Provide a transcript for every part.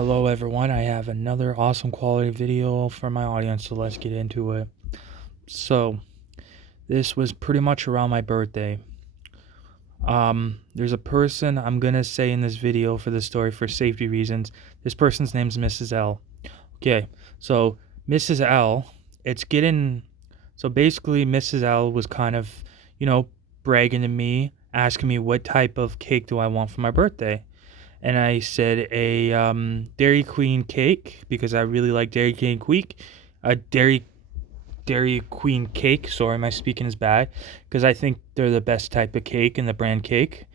Hello everyone, I have another awesome quality video for my audience, so let's get into it. So, this was pretty much around my birthday. There's a person I'm gonna say in this video for the story for safety reasons. This person's name's Mrs. L. Okay, so Mrs. L, it's getting, so basically Mrs. L was kind of, you know, bragging to me, asking me what type of cake do I want for my birthday. And I said a Dairy Queen cake because I really like Dairy Queen cake. Sorry, my speaking is bad because I think they're the best type of cake in the brand cake.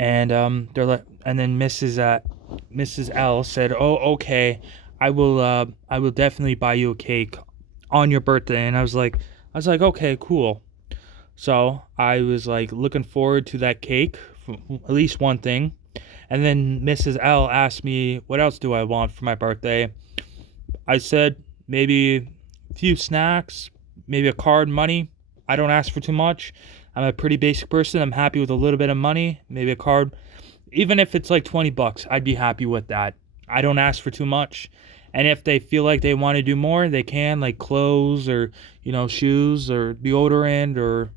And they're like, and then Mrs. L said, "Oh, okay, I will definitely buy you a cake on your birthday." And I was like, okay, cool. So I was like looking forward to that cake, at least one thing. And then Mrs. L asked me, what else do I want for my birthday? I said, maybe a few snacks, maybe a card, money. I don't ask for too much. I'm a pretty basic person. I'm happy with a little bit of money, maybe a card. Even if it's like 20 bucks, I'd be happy with that. I don't ask for too much. And if they feel like they want to do more, they can, like clothes or, shoes or deodorant or,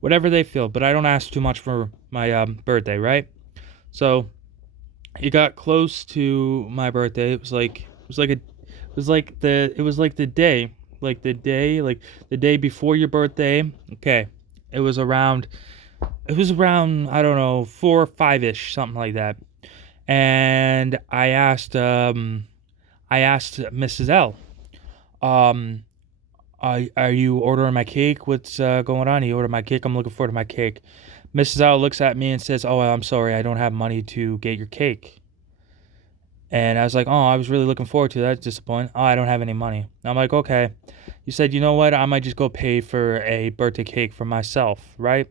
whatever they feel. But I don't ask too much for my birthday, right? So it got close to my birthday. It was like the day before your birthday. Okay. It was around I don't know, 4 or 5ish, something like that. And I asked Mrs. L, um are you ordering my cake? What's going on? You order my cake? I'm looking forward to my cake. Mrs. L looks at me and says, "Oh, I'm sorry, I don't have money to get your cake." And I was like, "Oh, I was really looking forward to that. Disappointing. Oh, I don't have any money." I'm like, "Okay." You said, "You know what? I might just go pay for a birthday cake for myself, right?"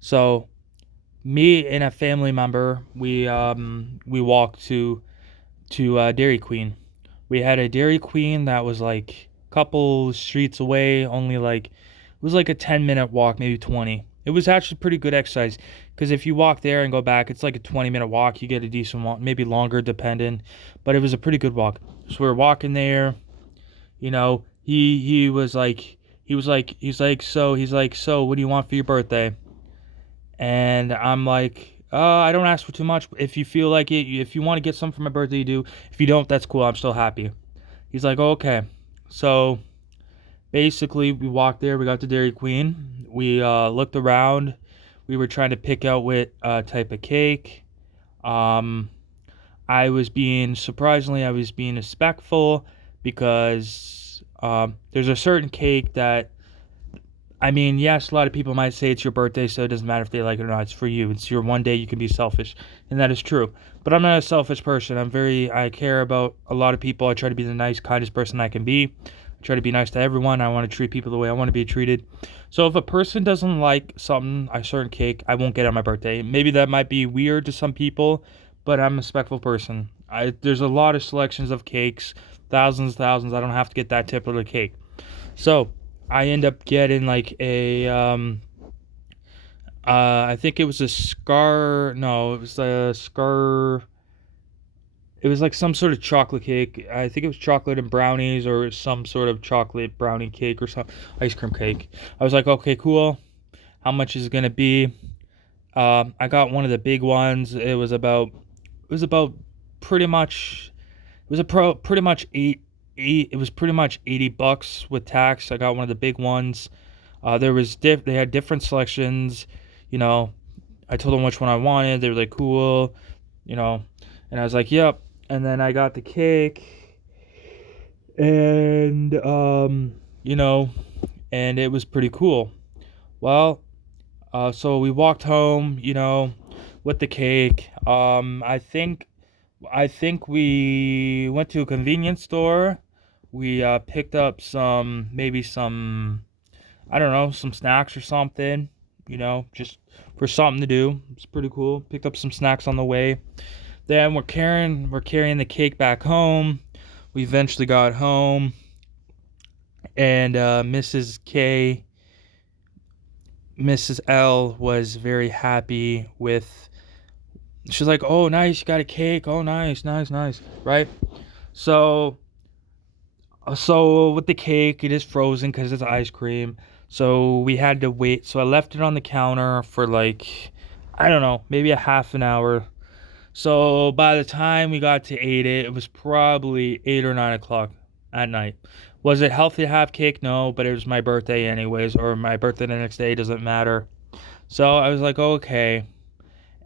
So me and a family member, we walked to Dairy Queen. We had a Dairy Queen that was like a couple streets away, only like it was like a 10-minute walk, maybe 20. It was actually pretty good exercise because if you walk there and go back, it's like a 20-minute walk. You get a decent walk, maybe longer depending, but it was a pretty good walk. So we were walking there, he's like, "So, what do you want for your birthday?" And I'm like, I don't ask for too much. If you feel like it, if you want to get something for my birthday, you do. If you don't, that's cool. I'm still happy." He's like, "Okay." So basically, we walked there. We got to Dairy Queen. We looked around. We were trying to pick out what type of cake. Um, I was being respectful because there's a certain cake that, I mean, yes, a lot of people might say it's your birthday, so it doesn't matter if they like it or not. It's for you. It's your one day you can be selfish, and that is true. But I'm not a selfish person. I care about a lot of people. I try to be the nice, kindest person I can be. I try to be nice to everyone. I want to treat people the way I want to be treated. So if a person doesn't like something, a certain cake, I won't get it on my birthday. Maybe that might be weird to some people, but I'm a respectful person. There's a lot of selections of cakes, thousands. I don't have to get that typical cake. So I end up getting like I think it was a scar. No, it was a scar. It was like some sort of chocolate cake. I think it was chocolate and brownies or some sort of chocolate brownie cake or some ice cream cake. I was like, okay, cool. How much is it gonna be? I got one of the big ones. It was about pretty much it was pretty much it was pretty much $80 with tax. I got one of the big ones. They had different selections, you know. I told them which one I wanted. They were like, "Cool," you know, and I was like, "Yep." And then I got the cake, and you know, and it was pretty cool. Well, so we walked home, with the cake. I think we went to a convenience store. We picked up maybe some, I don't know, some snacks or something, just for something to do. It's pretty cool. Picked up some snacks on the way. Then we're carrying the cake back home. We eventually got home, and Mrs. L was very happy with She's like, "Oh, nice, you got a cake. Oh, nice, nice, nice." Right? So, so with the cake, it is frozen because it's ice cream. So we had to wait. So I left it on the counter for like, I don't know, maybe a half an hour. So by the time we got to eat it, it was probably 8 or 9 o'clock at night. Was it healthy to have cake? No, but it was my birthday anyways, or my birthday the next day, doesn't matter. So I was like, okay.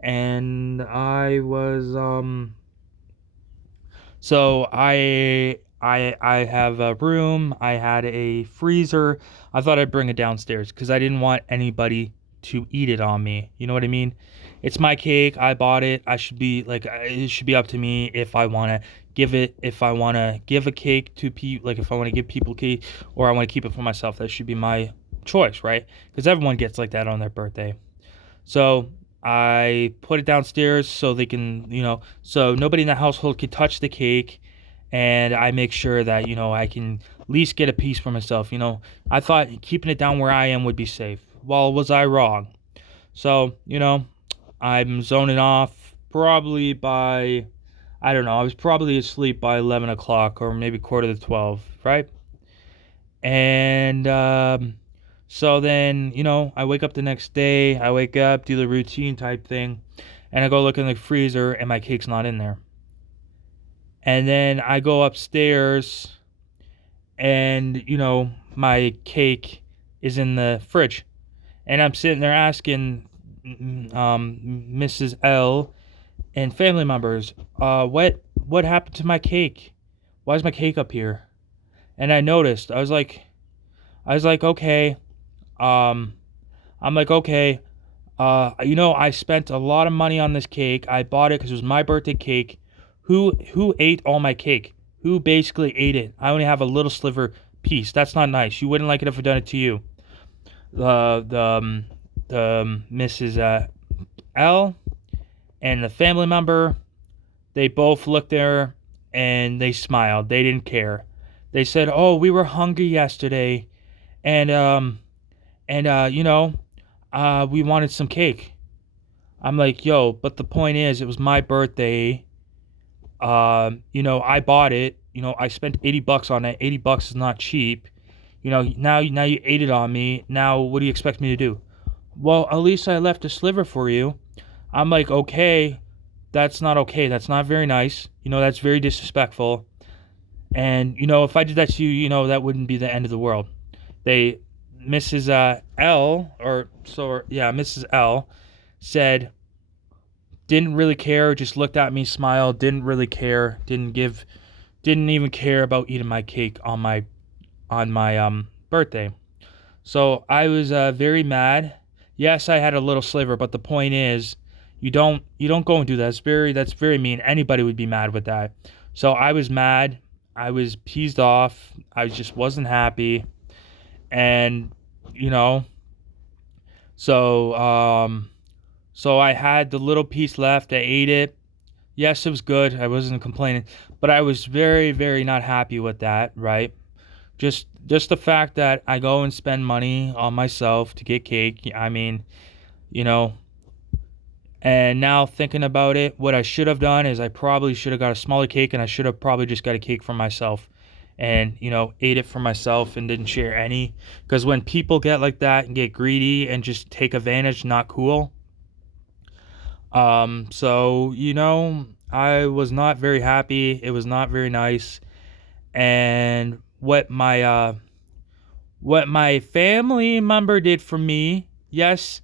And I was so I have a room, I had a freezer. I thought I'd bring it downstairs cuz I didn't want anybody to eat it on me. You know what I mean? It's my cake, I bought it. I should be like it should be up to me if I want to if I want to give a cake to people, like if I want to give people cake or I want to keep it for myself. That should be my choice, right? Cuz everyone gets like that on their birthday. So I put it downstairs so they can, so nobody in the household can touch the cake. And I make sure that, I can at least get a piece for myself. I thought keeping it down where I am would be safe. Well, was I wrong? So, I'm zoning off probably by, I don't know, I was probably asleep by 11 o'clock or maybe quarter to 12, right? And so then, I wake up the next day. I wake up, do the routine type thing, and I go look in the freezer, and my cake's not in there. And then I go upstairs, and my cake is in the fridge, and I'm sitting there asking Mrs. L and family members, what happened to my cake? Why is my cake up here? And I noticed. I was like, okay. Um, I'm like, okay, I spent a lot of money on this cake. I bought it because it was my birthday cake. Who ate all my cake? Who basically ate it? I only have a little sliver piece. That's not nice. You wouldn't like it if I done it to you. The Mrs. L and the family member, they both looked there and they smiled. They didn't care. They said, "Oh, we were hungry yesterday, and we wanted some cake." I'm like, yo, but the point is, it was my birthday. I bought it. I spent $80 on it. $80 is not cheap. Now you ate it on me. Now what do you expect me to do? Well, at least I left a sliver for you. I'm like, okay, that's not okay. That's not very nice. That's very disrespectful. And if I did that to you, that wouldn't be the end of the world. They, Mrs. L, or so, yeah, Mrs. L said, didn't really care, just looked at me, smiled, didn't really care, didn't even care about eating my cake on my birthday. So I was very mad. Yes, I had a little sliver, but the point is, you don't go and do that. That's very mean. Anybody would be mad with that. So I was mad. I was peeved off. I just wasn't happy, and you know, so so I had the little piece left. I ate it. Yes, it was good. I wasn't complaining, but I was very, very not happy with that, right? Just the fact that I go and spend money on myself to get cake. I mean, you know, and now thinking about it, what I should have done is I probably should have got a smaller cake and I should have probably just got a cake for myself and, ate it for myself and didn't share any. Because when people get like that and get greedy and just take advantage, not cool. So, I was not very happy. It was not very nice. And what my family member did for me, yes,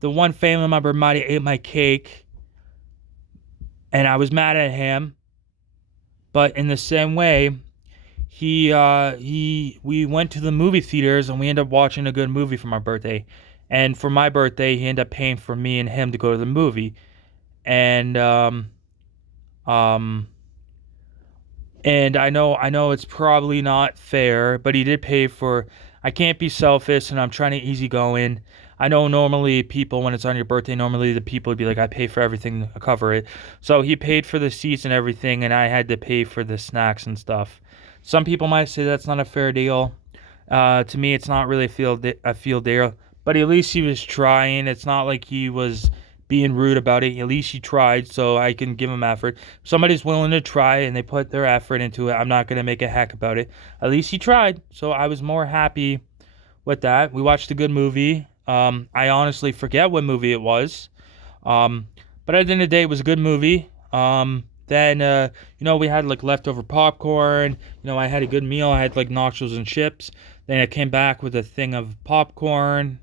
the one family member might have ate my cake and I was mad at him, but in the same way, we went to the movie theaters and we ended up watching a good movie for my birthday. And for my birthday, he ended up paying for me and him to go to the movie. And um and I know it's probably not fair, but he did pay for. I can't be selfish, and I'm trying to easy going. I know normally people, when it's on your birthday, normally the people would be like, I pay for everything to cover it. So he paid for the seats and everything, and I had to pay for the snacks and stuff. Some people might say that's not a fair deal. To me, it's not really a feel deal, but at least he was trying. It's not like he was being rude about it. At least he tried, so I can give him effort. If somebody's willing to try and they put their effort into it, I'm not gonna make a heck about it. At least he tried, so I was more happy with that. We watched a good movie. I honestly forget what movie it was. Um, but at the end of the day, it was a good movie. Then we had like leftover popcorn. I had a good meal. I had like nachos and chips. Then I came back with a thing of popcorn.